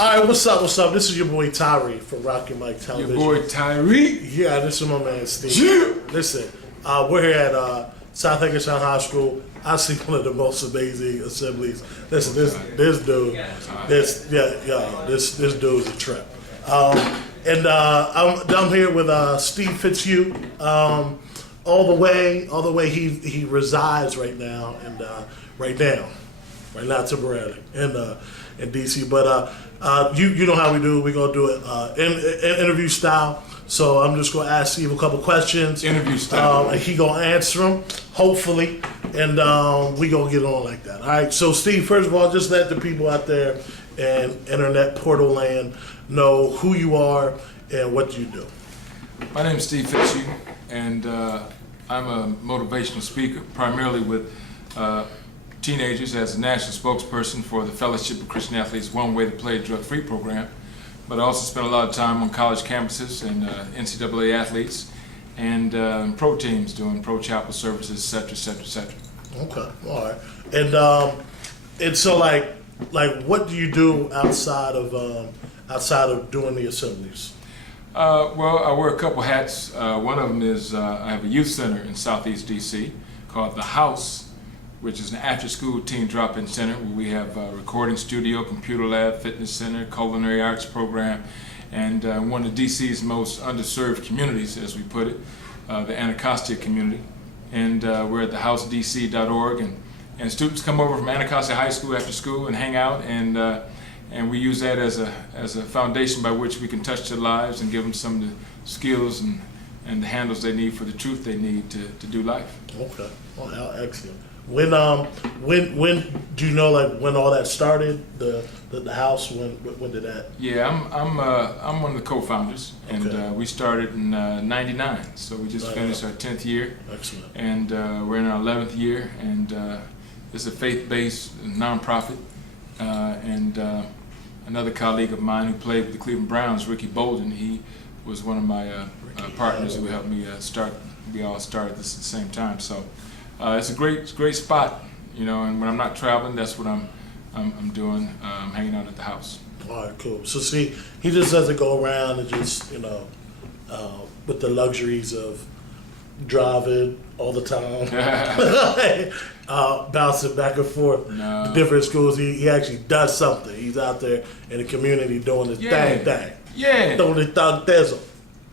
All right, what's up? What's up? This is your boy Tyree from Rocky Mike Television. Your boy Tyree? Yeah, this is my man Steve. Yeah. Listen, we're here at South Hagerstown High School. I see one of the most amazing assemblies. Listen, this dude, this dude's a trip. I'm here with Steve Fitzhugh. All the way he resides right now, and right now temporarily in DC. But you know how we do. We're gonna do it in interview style. So I'm just gonna ask Steve a couple questions. Interview style. And he gonna answer them, hopefully, and we gonna get on like that. All right. So Steve, first of all, just let the people out there in internet portal land know who you are and what you do. My name is Steve Fitzhugh, and I'm a motivational speaker, primarily with teenagers as a national spokesperson for the Fellowship of Christian Athletes One Way to Play Drug-Free program. But I also spend a lot of time on college campuses and NCAA athletes and pro teams doing pro chapel services, et cetera. Okay, all right. And so like what do you do outside of doing the assemblies? Well, I wear a couple hats. One of them is I have a youth center in Southeast DC called The House, which is an after-school teen drop-in center where we have a recording studio, computer lab, fitness center, culinary arts program, and one of DC's most underserved communities, as we put it, the Anacostia community. And we're at thehousedc.org, and students come over from Anacostia High School after school and hang out, and we use that as a foundation by which we can touch their lives and give them some of the skills and the handles they need for the truth they need to do life. Okay, well, excellent. When do you know when all that started? The house, when did that? Yeah, I'm one of the co-founders, and Okay. we started in '99. So we just finished our 10th year. Excellent. And we're in our 11th year, and it's a faith-based nonprofit. And another colleague of mine who played with the Cleveland Browns, Ricky Bolden, he was one of my partners who helped me start. We all started this at the same time. So it's a great spot, you know. And when I'm not traveling, that's what I'm doing. I'm hanging out at the house. All right, cool. So see, he just doesn't go around and just with the luxuries of driving all the time, bouncing back and forth to different schools. He actually does something. He's out there in the community doing his thing. Yeah. Throwing the thug thizzle.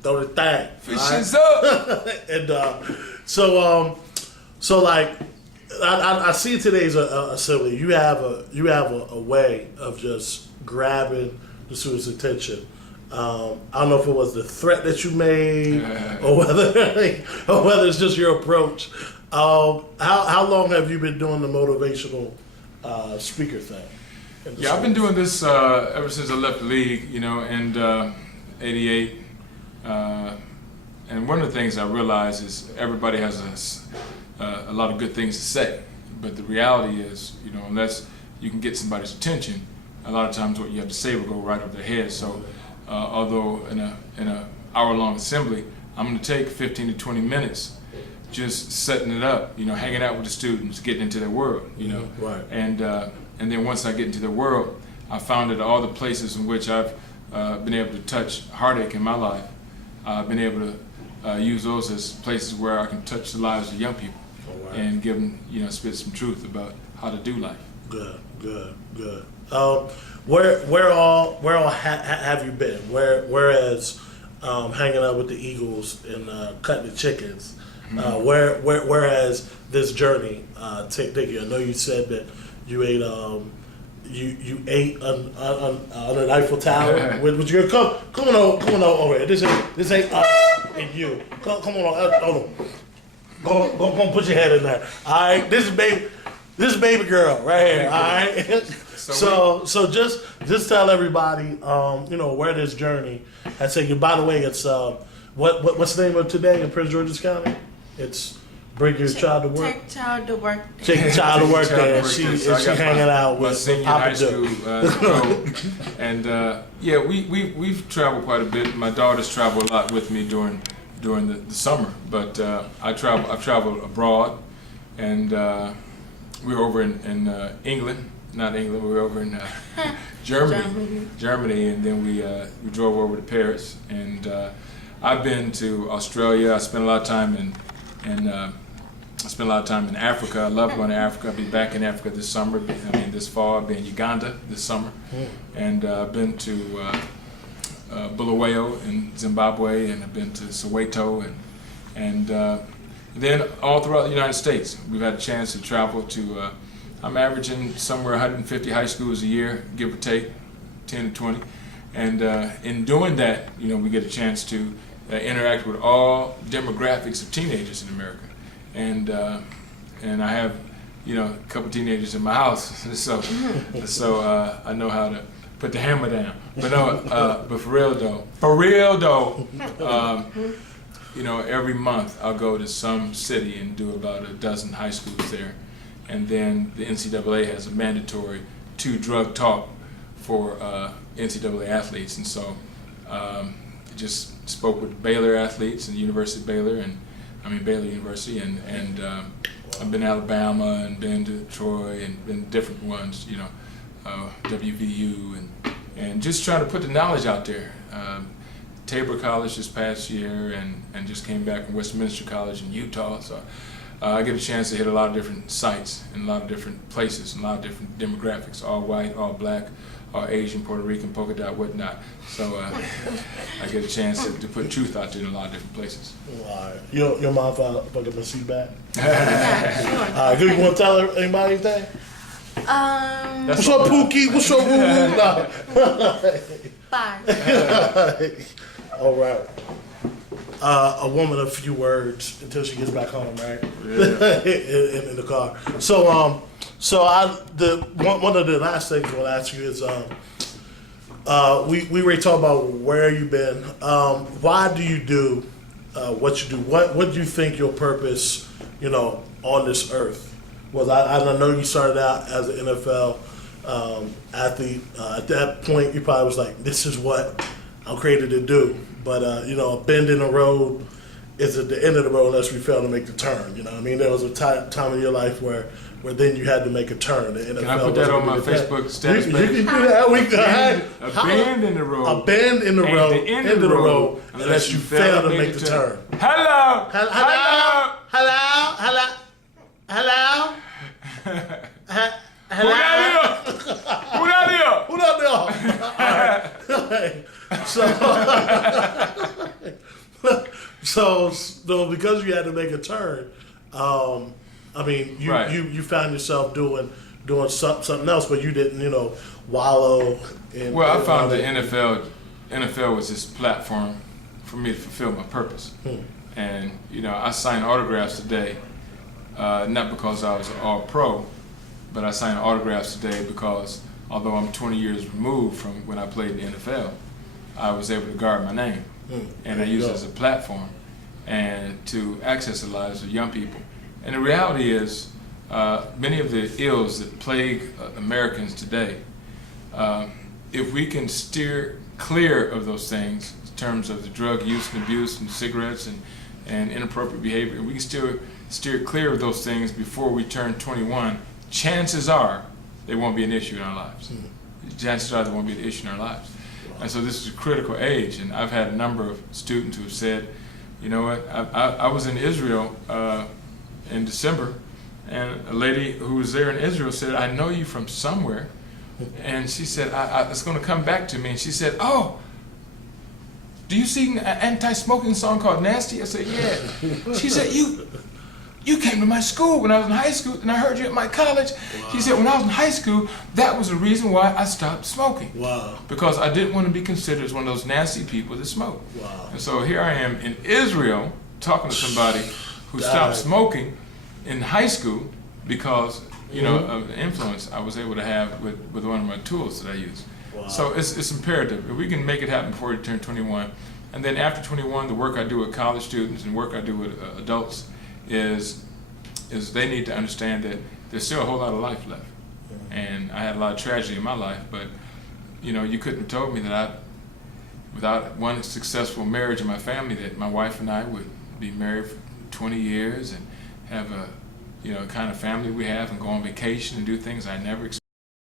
Throw the thing. Fishes up. And so like I see today's assembly. You have a way of just grabbing the students' attention. I don't know if it was the threat that you made or whether it's just your approach. How long have you been doing the motivational speaker thing? Yeah, I've been doing this ever since I left the league, you know, and '88. And one of the things I realized is everybody has a lot of good things to say, but the reality is, you know, unless you can get somebody's attention, a lot of times what you have to say will go right over their head. So although in a hour-long assembly, I'm going to take 15 to 20 minutes just setting it up, you know, hanging out with the students, getting into their world, you know. Right. And then once I get into their world, I found that all the places in which I've been able to touch heartache in my life, I've been able to use those as places where I can touch the lives of young people and give them, you know, spit some truth about how to do life. Good. Where all have you been? Whereas hanging out with the Eagles and cutting the chickens. Whereas this journey take you. I know you said that you ate you ate on an Eiffel Tower. Would you come on over here? This ain't us and you. Come on, hold on. Go put your head in there. All right, this is baby girl right here. All right. So just tell everybody, where this journey. I say, by the way, it's what's the name of today in Prince George's County? It's bring your child to work. Take child to work. Take your child to work there. She hanging out with senior high school. And yeah, we've traveled quite a bit. My daughters travel a lot with me during the summer, but I've traveled abroad, and we were over in England, not England, we were over in Germany, and then we drove over to Paris. And I've been to Australia. I spent a lot of time in Africa. I love going to Africa. I'll be back in Africa this summer. This fall. I'll be in Uganda this summer. And I've been to Bulawayo in Zimbabwe, and I've been to Soweto, and then all throughout the United States. We've had a chance to travel to, I'm averaging somewhere 150 high schools a year, give or take, 10 to 20. And in doing that, we get a chance to interact with all demographics of teenagers in America. And I have, a couple teenagers in my house, so I know how to put the hammer down. But no, but for real though, every month I'll go to some city and do about a dozen high schools there. And then the NCAA has a mandatory 2 drug talk for NCAA athletes. And so just spoke with Baylor athletes and University of Baylor, Baylor University, and I've been to Alabama and been to Troy and been different ones, WVU, and just trying to put the knowledge out there. Tabor College this past year, and just came back from Westminster College in Utah. So I get a chance to hit a lot of different sites in a lot of different places, and a lot of different demographics, all white, all black, all Asian, Puerto Rican, polka dot, whatnot. So I get a chance to put truth out there in a lot of different places. All right. Your mom if I get my seat back? All right, do you want to tell anybody anything? What's up, Pookie? What's up, Woo? Bye. All right. A woman of few words until she gets back home, right? Yeah. in the car. So one of the last things I want to ask you is we already talked about where you've been. Why do you do what you do? What do you think your purpose, on this earth was? I know you started out as an NFL athlete. At that point, you probably was like, "This is what I'm created to do." But a bend in the road is at the end of the road unless we fail to make the turn. There was a time in your life where then you had to make a turn. The NFL, can I put that on my Facebook status page? You can do that. A bend in the road. A bend in the road. The end of the road unless you fail to make the turn. Hello. Hello. Hello. Hello. Who that here? All right. So because you had to make a turn, you found yourself doing something else, but you didn't, wallow in. Well, I found the NFL was this platform for me to fulfill my purpose. And I signed autographs today, not because I was an All-Pro, but I signed autographs today because although I'm 20 years removed from when I played in the NFL, I was able to guard my name, and I use it as a platform and to access the lives of young people. And the reality is, many of the ills that plague Americans today, if we can steer clear of those things in terms of the drug use and abuse and cigarettes and inappropriate behavior, we can still steer clear of those things before we turn 21, chances are they won't be an issue in our lives. Chances are they won't be an issue in our lives. And so this is a critical age, and I've had a number of students who have said, you know what, I was in Israel in December, and a lady who was there in Israel said, I know you from somewhere, and she said, it's going to come back to me, and she said, oh, do you sing an anti-smoking song called Nasty? I said, yeah. She said, you came to my school when I was in high school, and I heard you at my college. Wow. She said, when I was in high school, that was the reason why I stopped smoking. Wow. Because I didn't want to be considered as one of those nasty people that smoke. Wow. And so here I am in Israel talking to somebody who stopped smoking in high school because, of the influence I was able to have with one of my tools that I use. Wow. So it's imperative. If we can make it happen before you turn 21, and then after 21, the work I do with college students and work I do with adults is they need to understand that there's still a whole lot of life left. And I had a lot of tragedy in my life, but you couldn't have told me that without one successful marriage in my family, that my wife and I would be married for 20 years and have a kind of family we have and go on vacation and do things I never